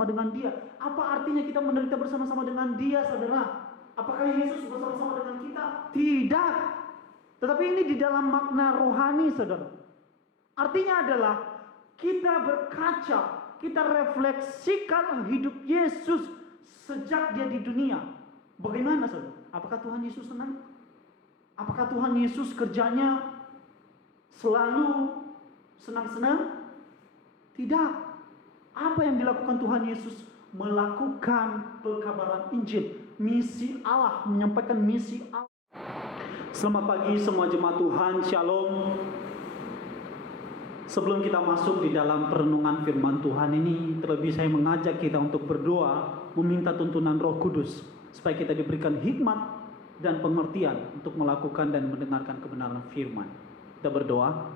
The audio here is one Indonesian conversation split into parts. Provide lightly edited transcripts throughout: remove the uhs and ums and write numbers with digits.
bersama-sama dengan Dia. Apa artinya kita menderita bersama-sama dengan Dia, saudara? Apakah Yesus bersama-sama dengan kita? Tidak. Tetapi ini di dalam makna rohani, saudara. Artinya adalah kita berkaca, kita refleksikan hidup Yesus sejak Dia di dunia. Bagaimana, saudara? Apakah Tuhan Yesus senang? Apakah Tuhan Yesus kerjanya selalu senang-senang? Tidak. Apa yang dilakukan Tuhan Yesus? Melakukan pekabaran Injil, misi Allah, menyampaikan misi Allah. Selamat pagi semua jemaat Tuhan, Shalom. Sebelum kita masuk di dalam perenungan firman Tuhan ini, terlebih saya mengajak kita untuk berdoa, meminta tuntunan Roh Kudus, supaya kita diberikan hikmat dan pengertian untuk melakukan dan mendengarkan kebenaran firman. Kita berdoa.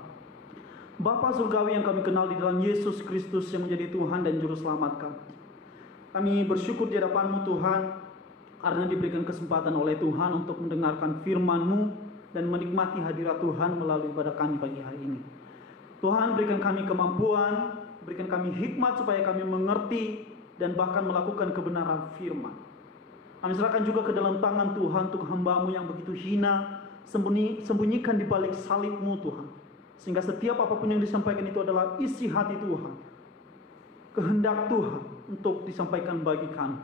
Bapa surgawi yang kami kenal di dalam Yesus Kristus yang menjadi Tuhan dan Juru Selamat kami. Kami bersyukur di hadapan-Mu Tuhan, karena diberikan kesempatan oleh Tuhan untuk mendengarkan firman-Mu dan menikmati hadirat Tuhan melalui ibadah kami pagi hari ini. Tuhan, berikan kami kemampuan, berikan kami hikmat supaya kami mengerti dan bahkan melakukan kebenaran firman. Kami serahkan juga ke dalam tangan Tuhan untuk hamba-Mu yang begitu hina, sembunyikan di balik salib-Mu Tuhan. Sehingga setiap apapun yang disampaikan itu adalah isi hati Tuhan, kehendak Tuhan untuk disampaikan bagi kami.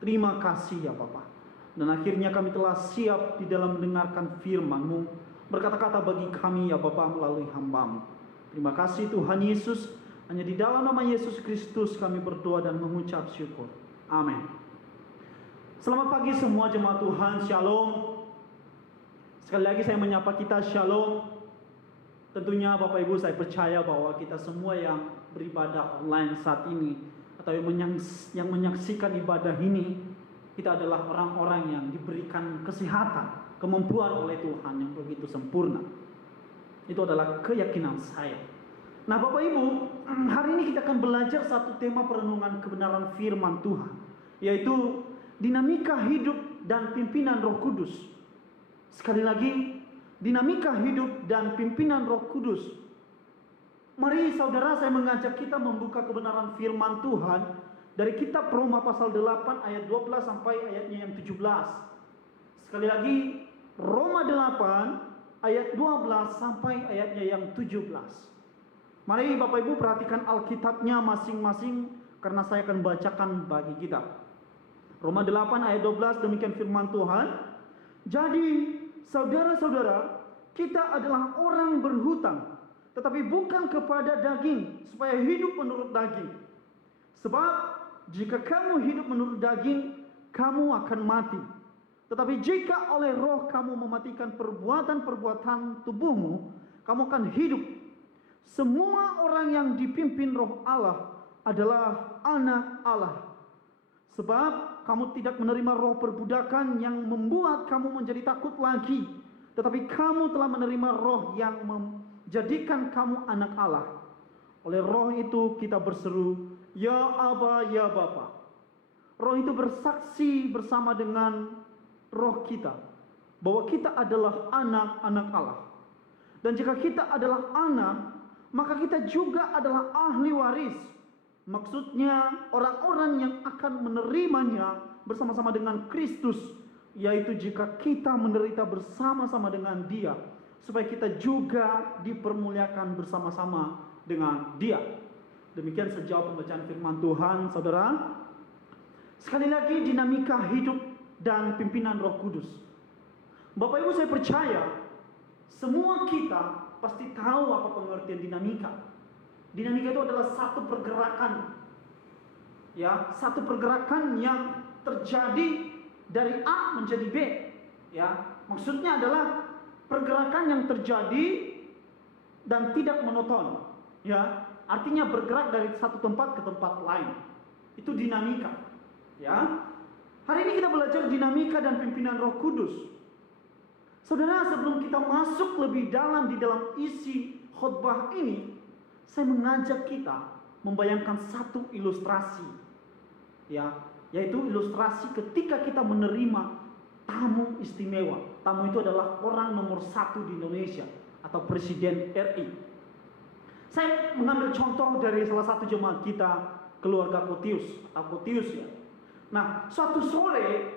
Terima kasih ya Bapa. Dan akhirnya kami telah siap di dalam mendengarkan firman-Mu, berkata-kata bagi kami ya Bapa melalui hamba-Mu. Terima kasih Tuhan Yesus. Hanya di dalam nama Yesus Kristus kami berdoa dan mengucap syukur. Amin. Selamat pagi semua jemaat Tuhan, Shalom. Sekali lagi saya menyapa kita, Shalom. Tentunya Bapak Ibu, saya percaya bahwa kita semua yang beribadah online saat ini, atau yang menyaksikan ibadah ini, kita adalah orang-orang yang diberikan kesehatan, kemampuan oleh Tuhan yang begitu sempurna. Itu adalah keyakinan saya. Nah Bapak Ibu, hari ini kita akan belajar satu tema perenungan kebenaran firman Tuhan, yaitu dinamika hidup dan pimpinan Roh Kudus. Sekali lagi, dinamika hidup dan pimpinan Roh Kudus. Mari saudara, saya mengajak kita membuka kebenaran firman Tuhan dari kitab Roma pasal 8 ayat 12 sampai ayatnya yang 17. Sekali lagi, Roma 8 ayat 12 sampai ayatnya yang 17. Mari Bapak Ibu perhatikan Alkitabnya masing-masing, karena saya akan bacakan bagi kita. Roma 8 ayat 12, demikian firman Tuhan. Jadi saudara-saudara, kita adalah orang berhutang, tetapi bukan kepada daging, supaya hidup menurut daging. Sebab jika kamu hidup menurut daging, kamu akan mati. Tetapi jika oleh Roh kamu mematikan perbuatan-perbuatan tubuhmu, kamu akan hidup. Semua orang yang dipimpin Roh Allah adalah anak Allah. Sebab kamu tidak menerima roh perbudakan yang membuat kamu menjadi takut lagi, tetapi kamu telah menerima roh yang menjadikan kamu anak Allah. Oleh roh itu kita berseru, Ya Aba, Ya Bapa. Roh itu bersaksi bersama dengan roh kita bahwa kita adalah anak-anak Allah. Dan jika kita adalah anak, maka kita juga adalah ahli waris. Maksudnya orang-orang yang akan menerimanya bersama-sama dengan Kristus, yaitu jika kita menderita bersama-sama dengan Dia, supaya kita juga dipermuliakan bersama-sama dengan Dia. Demikian sejauh pembacaan firman Tuhan, saudara. Sekali lagi, dinamika hidup dan pimpinan Roh Kudus. Bapak Ibu, saya percaya semua kita pasti tahu apa pengertian dinamika. Dinamika itu adalah satu pergerakan, ya, satu pergerakan yang terjadi dari A menjadi B, ya. Maksudnya adalah pergerakan yang terjadi dan tidak monoton, ya. Artinya bergerak dari satu tempat ke tempat lain. Itu dinamika, ya. Hari ini kita belajar dinamika dan pimpinan Roh Kudus. Saudara, sebelum kita masuk lebih dalam di dalam isi khotbah ini, saya mengajak kita membayangkan satu ilustrasi, ya, yaitu ilustrasi ketika kita menerima tamu istimewa. Tamu itu adalah orang nomor 1 di Indonesia atau Presiden RI. Saya mengambil contoh dari salah satu jemaat kita, keluarga Kotius ya. Nah, suatu sore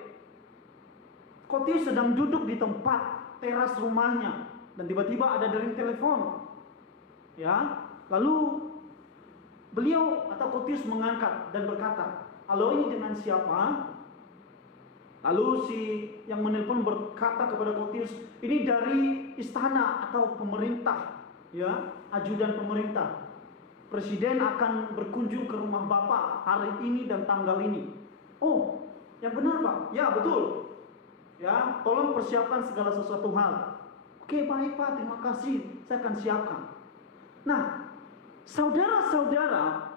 Kotius sedang duduk di tempat teras rumahnya dan tiba-tiba ada dering telepon. Ya, lalu beliau atau Kotius mengangkat dan berkata, "Halo, ini dengan siapa?" Lalu si yang menelpon berkata kepada Kotius, "Ini dari istana atau pemerintah, ya, ajudan pemerintah. Presiden akan berkunjung ke rumah Bapak hari ini dan tanggal ini." "Oh, yang benar, Pak?" "Ya, betul. Ya, tolong persiapkan segala sesuatu hal." "Oke, baik, Pak, terima kasih. Saya akan siapkan." Nah, saudara-saudara,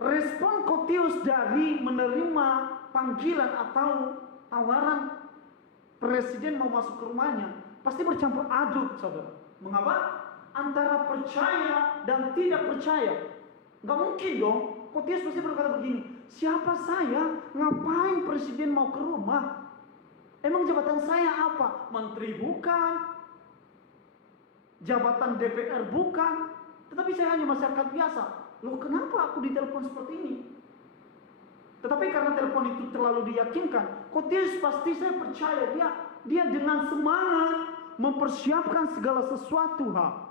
respon Kotius dari menerima panggilan atau tawaran presiden mau masuk ke rumahnya pasti bercampur aduk, saudara. Mengapa? Antara percaya dan tidak percaya. Gak mungkin dong. Kotius pasti berkata begini, "Siapa saya? Ngapain presiden mau ke rumah? Emang jabatan saya apa? Menteri bukan, jabatan DPR bukan, tetapi saya hanya masyarakat biasa. Loh, kenapa aku ditelepon seperti ini?" Tetapi karena telepon itu terlalu diyakinkan, Kotius pasti, saya percaya, dia dengan semangat mempersiapkan segala sesuatu hal.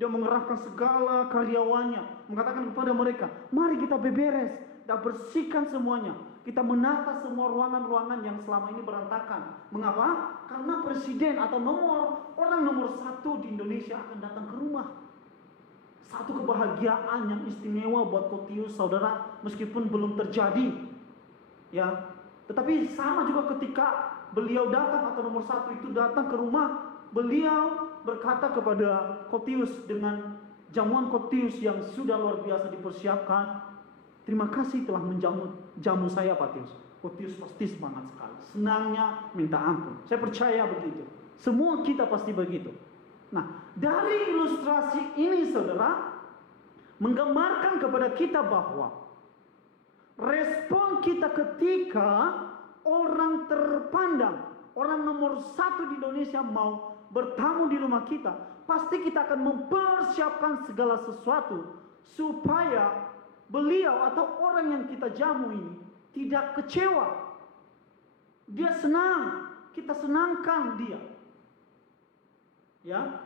Dia mengerahkan segala karyawannya, mengatakan kepada mereka, "Mari kita beberes, kita bersihkan semuanya. Kita menata semua ruangan-ruangan yang selama ini berantakan." Mengapa? Karena presiden atau orang nomor 1 di Indonesia akan datang ke rumah. Satu kebahagiaan yang istimewa buat Kotius, saudara, meskipun belum terjadi. Ya, tetapi sama juga ketika beliau datang atau nomor 1 itu datang ke rumah, beliau berkata kepada Kotius dengan jamuan Kotius yang sudah luar biasa dipersiapkan, "Terima kasih telah menjamu saya, Pak Tius." Kotius pasti semangat sekali, senangnya minta ampun. Saya percaya begitu. Semua kita pasti begitu. Nah, dari ilustrasi ini, saudara, menggambarkan kepada kita bahwa respon kita ketika orang terpandang, orang nomor 1 di Indonesia mau bertamu di rumah kita, pasti kita akan mempersiapkan segala sesuatu supaya beliau atau orang yang kita jamu ini tidak kecewa. Dia senang, kita senangkan dia. Ya.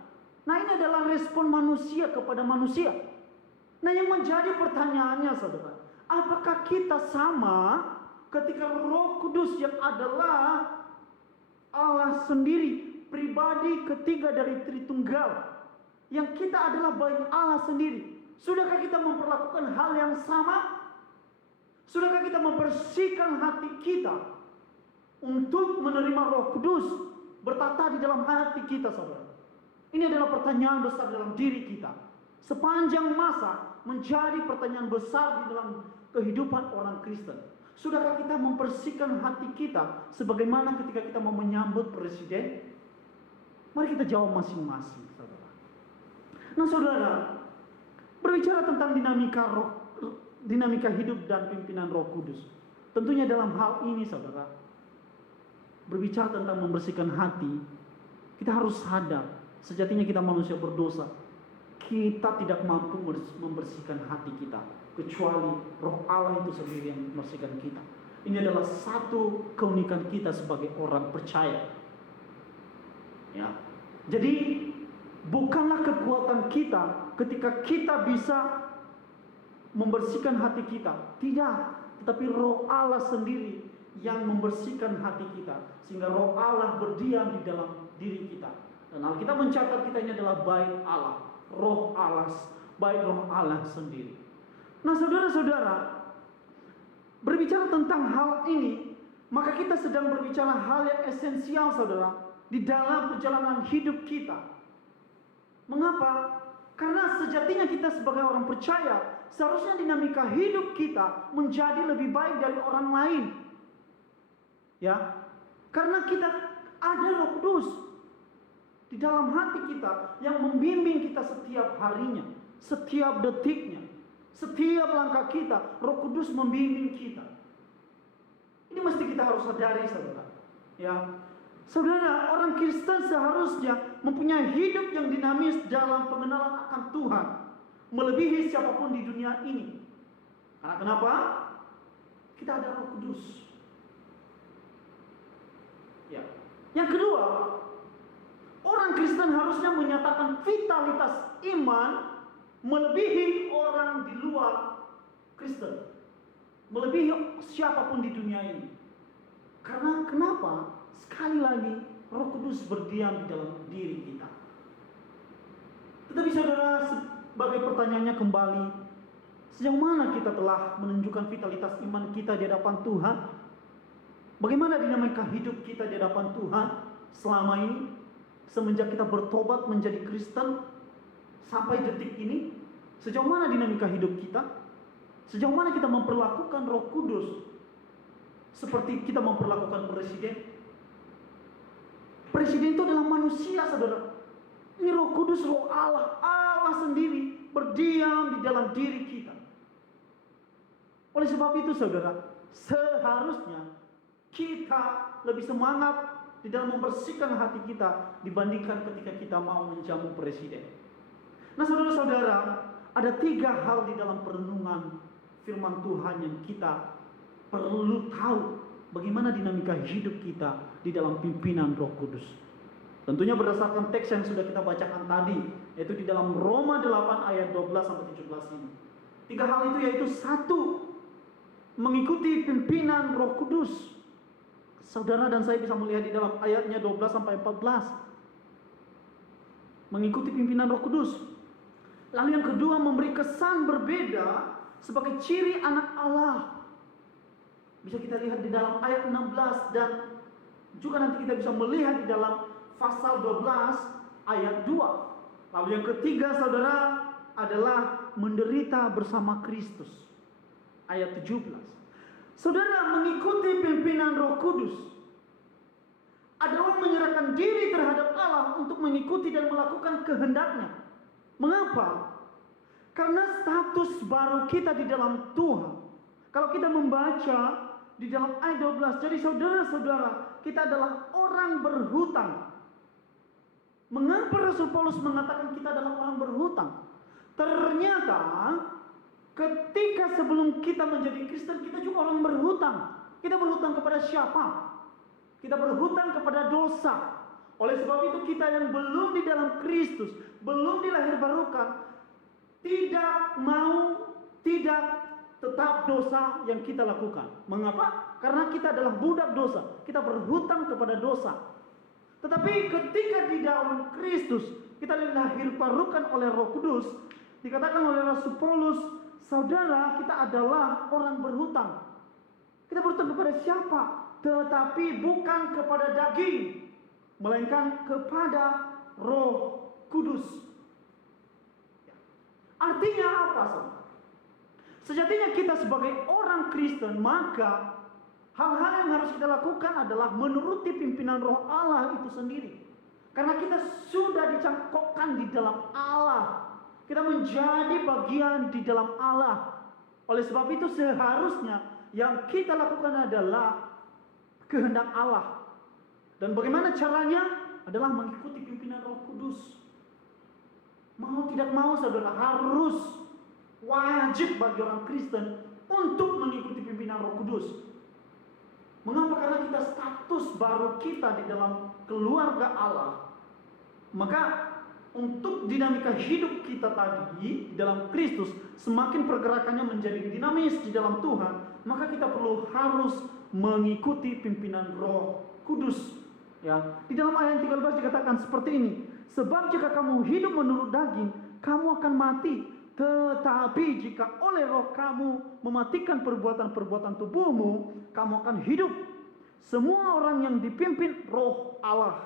Nah, ini adalah respon manusia kepada manusia. Nah, yang menjadi pertanyaannya, saudara, apakah kita sama ketika Roh Kudus yang adalah Allah sendiri, pribadi ketiga dari Tritunggal, yang kita adalah baik Allah sendiri, sudahkah kita memperlakukan hal yang sama? Sudahkah kita membersihkan hati kita untuk menerima Roh Kudus bertata di dalam hati kita, saudara? Ini adalah pertanyaan besar dalam diri kita. Sepanjang masa menjadi pertanyaan besar di dalam kehidupan orang Kristen. Sudahkah kita membersihkan hati kita sebagaimana ketika kita mau menyambut presiden? Mari kita jawab masing-masing, saudara. Nah, saudara, berbicara tentang dinamika hidup dan pimpinan Roh Kudus. Tentunya dalam hal ini, saudara, berbicara tentang membersihkan hati, kita harus sadar, sejatinya kita manusia berdosa. Kita tidak mampu membersihkan hati kita, kecuali Roh Allah itu sendiri yang membersihkan kita. Ini adalah satu keunikan kita sebagai orang percaya. Ya. Jadi bukanlah kekuatan kita ketika kita bisa membersihkan hati kita. Tidak, tetapi Roh Allah sendiri yang membersihkan hati kita, sehingga Roh Allah berdiam di dalam diri kita. Dan Alkitab mencatat kita ini adalah bait Allah, Roh Allah, bait Roh Allah sendiri. Nah, saudara-saudara, berbicara tentang hal ini, maka kita sedang berbicara hal yang esensial, saudara, di dalam perjalanan hidup kita. Mengapa? Karena sejatinya kita sebagai orang percaya, seharusnya dinamika hidup kita menjadi lebih baik dari orang lain. Ya, karena kita ada Roh Kudus di dalam hati kita yang membimbing kita setiap harinya, setiap detiknya, setiap langkah kita. Roh Kudus membimbing kita. Ini mesti kita harus sadari, saudara. Ya, saudara, orang Kristen seharusnya mempunyai hidup yang dinamis dalam pengenalan akan Tuhan, melebihi siapapun di dunia ini. Karena kenapa? Kita ada Roh Kudus. Ya. Yang kedua, orang Kristen harusnya menyatakan vitalitas iman melebihi orang di luar Kristen, melebihi siapapun di dunia ini. Karena kenapa? Sekali lagi, Roh Kudus berdiam di dalam diri kita. Tetapi saudara, sebagai pertanyaannya kembali, sejauh mana kita telah menunjukkan vitalitas iman kita di hadapan Tuhan? Bagaimana dinamika hidup kita di hadapan Tuhan selama ini? Semenjak kita bertobat menjadi Kristen sampai detik ini, sejauh mana dinamika hidup kita? Sejauh mana kita memperlakukan Roh Kudus seperti kita memperlakukan presiden? Presiden itu adalah manusia, saudara. Ini Roh Kudus, Roh Allah, Allah sendiri berdiam di dalam diri kita. Oleh sebab itu, saudara, seharusnya kita lebih semangat di dalam membersihkan hati kita dibandingkan ketika kita mau menjamu presiden. Nah, saudara-saudara, ada 3 hal di dalam perenungan firman Tuhan yang kita perlu tahu bagaimana dinamika hidup kita di dalam pimpinan Roh Kudus. Tentunya berdasarkan teks yang sudah kita bacakan tadi, yaitu di dalam Roma 8 ayat 12-17 ini. 3 hal itu yaitu 1, mengikuti pimpinan Roh Kudus. Saudara dan saya bisa melihat di dalam ayatnya 12-14. Mengikuti pimpinan Roh Kudus. Lalu yang kedua, memberi kesan berbeda sebagai ciri anak Allah. Bisa kita lihat di dalam ayat 16 dan juga nanti kita bisa melihat di dalam pasal 12 ayat 2. Lalu yang ketiga, saudara, adalah menderita bersama Kristus. Ayat 17. Saudara, mengikuti pimpinan Roh Kudus adalah menyerahkan diri terhadap Allah untuk mengikuti dan melakukan kehendaknya. Mengapa? Karena status baru kita di dalam Tuhan. Kalau kita membaca di dalam ayat 12, jadi saudara-saudara, kita adalah orang berhutang. Mengapa Rasul Paulus mengatakan kita adalah orang berhutang? Ternyata ketika sebelum kita menjadi Kristen, kita juga orang berhutang. Kita berhutang kepada siapa? Kita berhutang kepada dosa. Oleh sebab itu kita yang belum di dalam Kristus, belum dilahirbarukan, tidak tetap dosa yang kita lakukan. Mengapa? Karena kita adalah budak dosa. Kita berhutang kepada dosa. Tetapi ketika di dalam Kristus kita dilahirbarukan oleh Roh Kudus, dikatakan oleh Rasul Paulus, saudara, kita adalah orang berhutang. Kita berhutang kepada siapa? Tetapi bukan kepada daging, melainkan kepada Roh Kudus. Artinya apa, saudara? Sejatinya kita sebagai orang Kristen, maka hal-hal yang harus kita lakukan adalah menuruti pimpinan Roh Allah itu sendiri. Karena kita sudah dicangkokkan di dalam Allah. Kita menjadi bagian di dalam Allah. Oleh sebab itu seharusnya yang kita lakukan adalah kehendak Allah. Dan bagaimana caranya? Adalah mengikuti pimpinan Roh Kudus. Mau tidak mau, saudara, harus wajib bagi orang Kristen untuk mengikuti pimpinan Roh Kudus. Mengapa? Karena kita status baru kita di dalam keluarga Allah. Maka untuk dinamika hidup kita tadi di dalam Kristus semakin pergerakannya menjadi dinamis di dalam Tuhan, maka kita perlu harus mengikuti pimpinan Roh Kudus. Ya, di dalam ayat 13 dikatakan seperti ini. Sebab jika kamu hidup menurut daging, kamu akan mati. Tetapi jika oleh Roh kamu mematikan perbuatan-perbuatan tubuhmu, kamu akan hidup. Semua orang yang dipimpin Roh Allah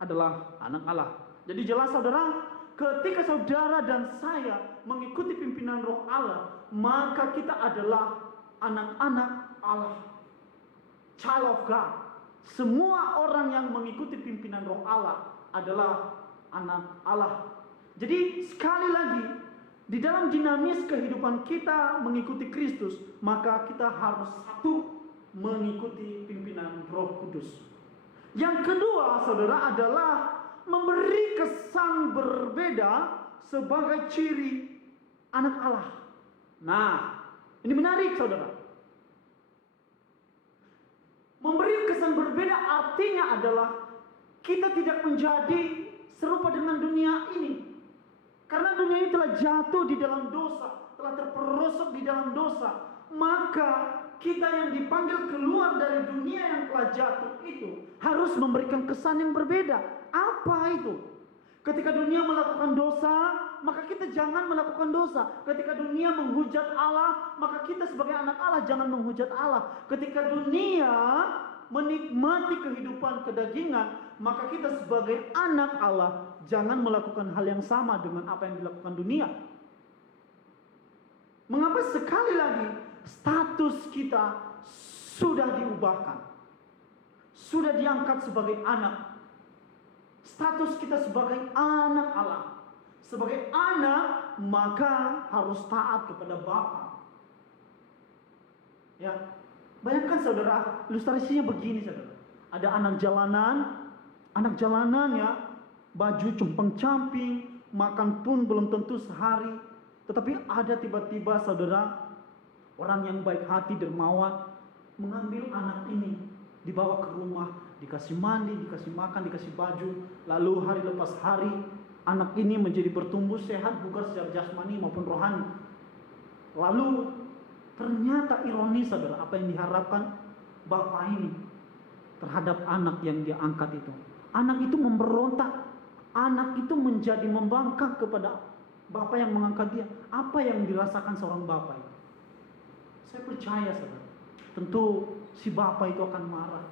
adalah anak Allah. Jadi jelas, saudara, ketika saudara dan saya mengikuti pimpinan Roh Allah, maka kita adalah anak-anak Allah, child of God. Semua orang yang mengikuti pimpinan Roh Allah adalah anak Allah. Jadi sekali lagi, di dalam dinamis kehidupan kita mengikuti Kristus, maka kita harus satu, mengikuti pimpinan Roh Kudus. Yang kedua, saudara, adalah memberi kesan berbeda sebagai ciri anak Allah. Nah, Ini menarik, saudara. Memberi kesan berbeda artinya adalah kita tidak menjadi serupa dengan dunia ini. Karena dunia ini telah jatuh di dalam dosa, telah terperosok di dalam dosa. Maka kita yang dipanggil keluar dari dunia yang telah jatuh itu harus memberikan kesan yang berbeda. Apa itu? Ketika dunia melakukan dosa, maka kita jangan melakukan dosa. Ketika dunia menghujat Allah, maka kita sebagai anak Allah jangan menghujat Allah. Ketika dunia menikmati kehidupan kedagingan, maka kita sebagai anak Allah jangan melakukan hal yang sama dengan apa yang dilakukan dunia. Mengapa? Sekali lagi status kita sudah diubahkan, sudah diangkat sebagai anak. Status kita sebagai anak Allah. Sebagai anak, maka harus taat kepada Bapa. Ya, bayangkan saudara, ilustrasinya begini saudara. Ada anak jalanan ya, baju compang-camping, makan pun belum tentu sehari. Tetapi ada tiba-tiba saudara, orang yang baik hati dermawan, mengambil anak ini, dibawa ke rumah, dikasih mandi, dikasih makan, dikasih baju. Lalu hari lepas hari, anak ini menjadi bertumbuh sehat, bugar secara jasmani maupun rohani. Lalu ternyata ironis saudara, apa yang diharapkan bapak ini terhadap anak yang dia angkat itu. Anak itu memberontak, anak itu menjadi membangkang kepada bapak yang mengangkat dia. Apa yang dirasakan seorang bapak itu? Saya percaya saudara, tentu si bapak itu akan marah.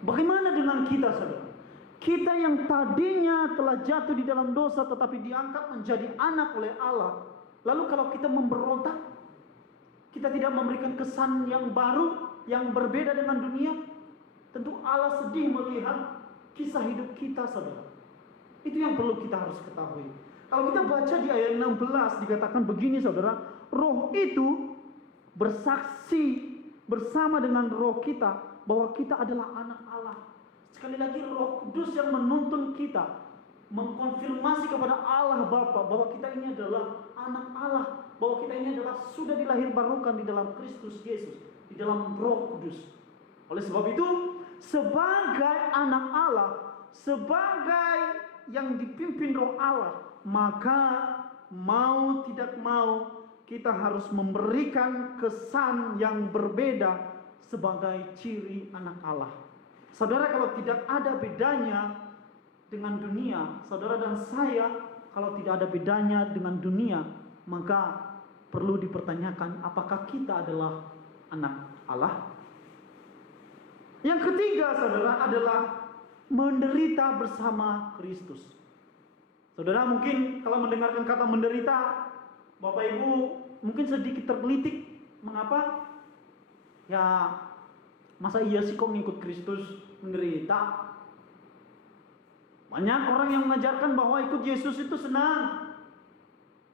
Bagaimana dengan kita saudara? Kita yang tadinya telah jatuh di dalam dosa tetapi diangkat menjadi anak oleh Allah. Lalu kalau kita memberontak, kita tidak memberikan kesan yang baru, yang berbeda dengan dunia, tentu Allah sedih melihat kisah hidup kita saudara. Itu yang perlu kita harus ketahui. Kalau kita baca di ayat 16 dikatakan begini saudara, roh itu bersaksi bersama dengan roh kita bahwa kita adalah anak Allah. Sekali lagi Roh Kudus yang menuntun kita, mengkonfirmasi kepada Allah Bapa bahwa kita ini adalah anak Allah, bahwa kita ini adalah sudah dilahirbarukan di dalam Kristus Yesus, di dalam Roh Kudus. Oleh sebab itu, sebagai anak Allah, sebagai yang dipimpin Roh Allah, maka mau tidak mau kita harus memberikan kesan yang berbeda sebagai ciri anak Allah. Saudara, kalau tidak ada bedanya dengan dunia, saudara dan saya kalau tidak ada bedanya dengan dunia, maka perlu dipertanyakan apakah kita adalah anak Allah. Yang ketiga saudara adalah menderita bersama Kristus. Saudara mungkin kalau mendengarkan kata menderita, Bapak Ibu mungkin sedikit tergelitik. Mengapa? Ya, masa iya sih kok ngikut Kristus menderita? Banyak orang yang mengajarkan bahwa ikut Yesus itu senang,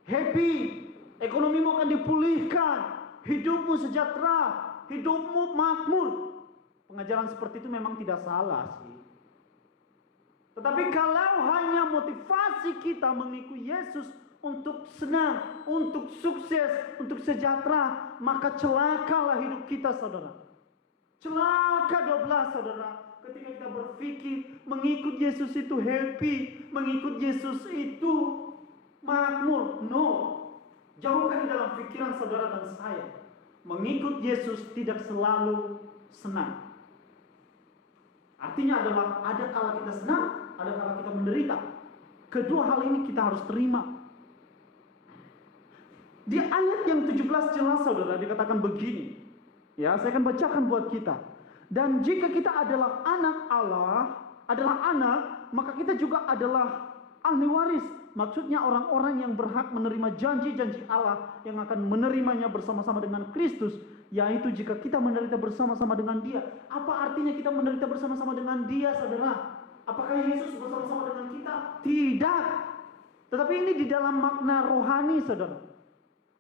happy, ekonomimu akan dipulihkan, hidupmu sejahtera, hidupmu makmur. Pengajaran seperti itu memang tidak salah sih. Tetapi kalau hanya motivasi kita mengikuti Yesus untuk senang, untuk sukses, untuk sejahtera, maka celakalah hidup kita saudara. Celaka 12 saudara, ketika kita berpikir mengikut Yesus itu happy, mengikut Yesus itu makmur. No, jauhkan di dalam pikiran saudara dan saya, mengikut Yesus tidak selalu senang. Artinya adalah ada kala kita senang, ada kala kita menderita. Kedua hal ini kita harus terima. Di ayat yang 17 jelas saudara dikatakan begini. Ya, saya akan bacakan buat kita. Dan jika kita adalah anak Allah, adalah anak, maka kita juga adalah ahli waris. Maksudnya orang-orang yang berhak menerima janji-janji Allah yang akan menerimanya bersama-sama dengan Kristus. Yaitu jika kita menderita bersama-sama dengan Dia. Apa artinya kita menderita bersama-sama dengan Dia saudara? Apakah Yesus bersama-sama dengan kita? Tidak. Tetapi ini di dalam makna rohani saudara.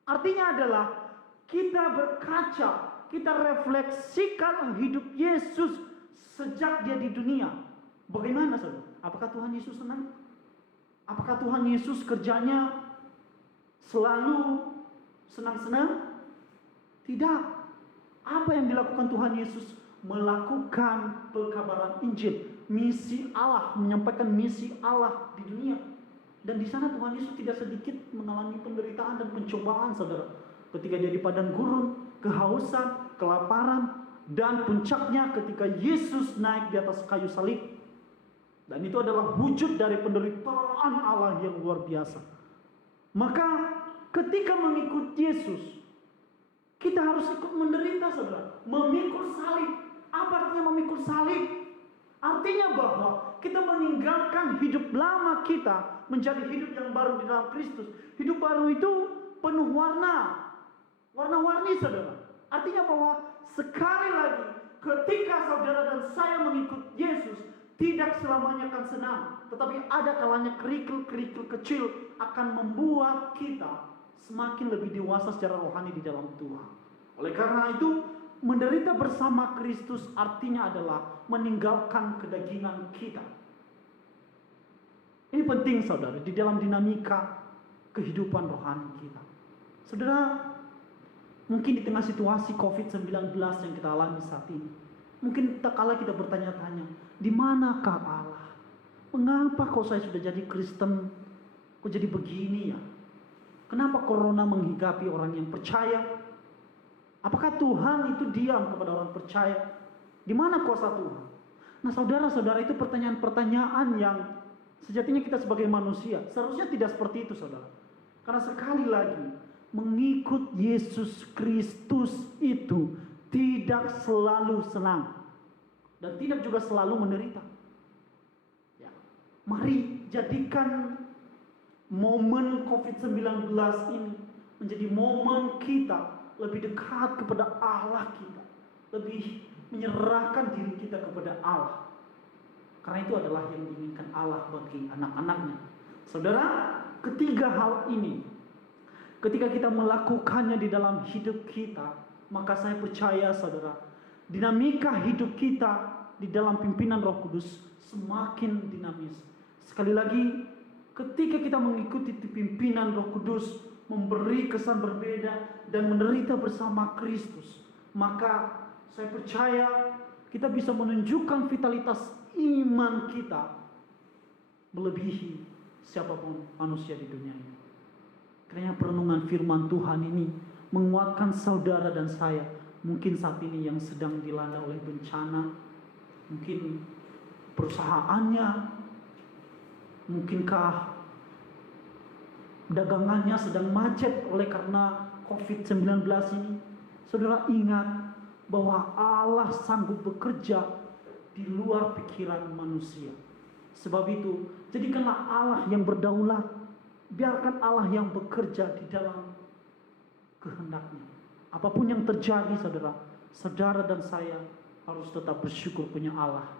Artinya adalah kita berkaca, kita refleksikan hidup Yesus sejak Dia di dunia. Bagaimana saudara? Apakah Tuhan Yesus senang? Apakah Tuhan Yesus kerjanya selalu senang-senang? Tidak. Apa yang dilakukan Tuhan Yesus? Melakukan pekabaran Injil, misi Allah, menyampaikan misi Allah di dunia. Dan di sana Tuhan Yesus tidak sedikit mengalami penderitaan dan pencobaan, saudara. Ketika dia di padang gurun, kehausan, kelaparan, dan puncaknya ketika Yesus naik di atas kayu salib. Dan itu adalah wujud dari penderitaan Allah yang luar biasa. Maka ketika mengikut Yesus, kita harus ikut menderita, saudara. Memikul salib. Apa artinya memikul salib? Artinya bahwa kita meninggalkan hidup lama kita menjadi hidup yang baru di dalam Kristus. Hidup baru itu penuh warna-warni, saudara. Artinya bahwa sekali lagi ketika saudara dan saya mengikut Yesus, tidak selamanya akan senang, tetapi ada kalanya kerikil-kerikil kecil akan membuat kita semakin lebih dewasa secara rohani di dalam Tuhan. Oleh karena itu, menderita bersama Kristus artinya adalah meninggalkan kedagingan kita. Ini penting, saudara, di dalam dinamika kehidupan rohani kita. Saudara, mungkin di tengah situasi COVID-19 yang kita alami saat ini, mungkin tak kala kita bertanya-tanya, di manakah Allah? Mengapa kok saya sudah jadi Kristen, kok jadi begini ya? Kenapa corona menghinggapi orang yang percaya? Apakah Tuhan itu diam kepada orang percaya? Di mana kuasa Tuhan? Nah, saudara-saudara, itu pertanyaan-pertanyaan yang sejatinya kita sebagai manusia seharusnya tidak seperti itu, saudara. Karena sekali lagi, mengikut Yesus Kristus itu tidak selalu senang dan tidak juga selalu menderita. Ya. Mari jadikan momen COVID-19 ini menjadi momen kita lebih dekat kepada Allah kita, lebih menyerahkan diri kita kepada Allah. Karena itu adalah yang diinginkan Allah bagi anak-anaknya. Saudara, ketiga hal ini, ketika kita melakukannya di dalam hidup kita, maka saya percaya, saudara, dinamika hidup kita di dalam pimpinan Roh Kudus semakin dinamis. Sekali lagi, ketika kita mengikuti pimpinan Roh Kudus, memberi kesan berbeda dan menderita bersama Kristus, maka saya percaya kita bisa menunjukkan vitalitas iman kita melebihi siapapun manusia di dunia ini. Karena perenungan firman Tuhan ini menguatkan saudara dan saya, mungkin saat ini yang sedang dilanda oleh bencana, mungkin perusahaannya, mungkinkah dagangannya sedang macet oleh karena COVID-19 ini. Saudara, ingat bahwa Allah sanggup bekerja di luar pikiran manusia. Sebab itu, jadikanlah Allah yang berdaulat. Biarkan Allah yang bekerja di dalam kehendaknya. Apapun yang terjadi, saudara, saudara dan saya harus tetap bersyukur punya Allah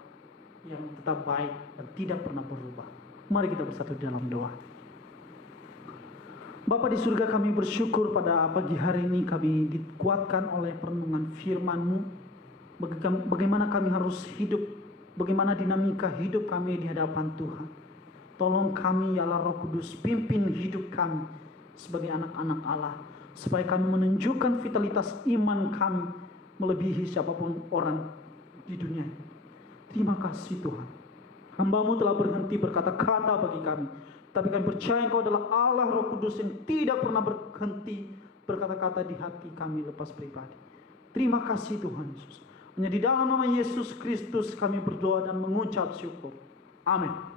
yang tetap baik dan tidak pernah berubah. Mari kita bersatu di dalam doa. Bapa di surga, kami bersyukur pada pagi hari ini kami dikuatkan oleh perenungan firman-Mu. Bagaimana kami harus hidup, bagaimana dinamika hidup kami di hadapan Tuhan. Tolong kami, ya Allah Roh Kudus, pimpin hidup kami sebagai anak-anak Allah, supaya kami menunjukkan vitalitas iman kami melebihi siapapun orang di dunia. Terima kasih Tuhan. Hamba-Mu telah berhenti berkata-kata bagi kami, tapi kami percaya Engkau adalah Allah Roh Kudus yang tidak pernah berhenti berkata-kata di hati kami lepas pribadi. Terima kasih Tuhan Yesus. Hanya di dalam nama Yesus Kristus kami berdoa dan mengucap syukur. Amin.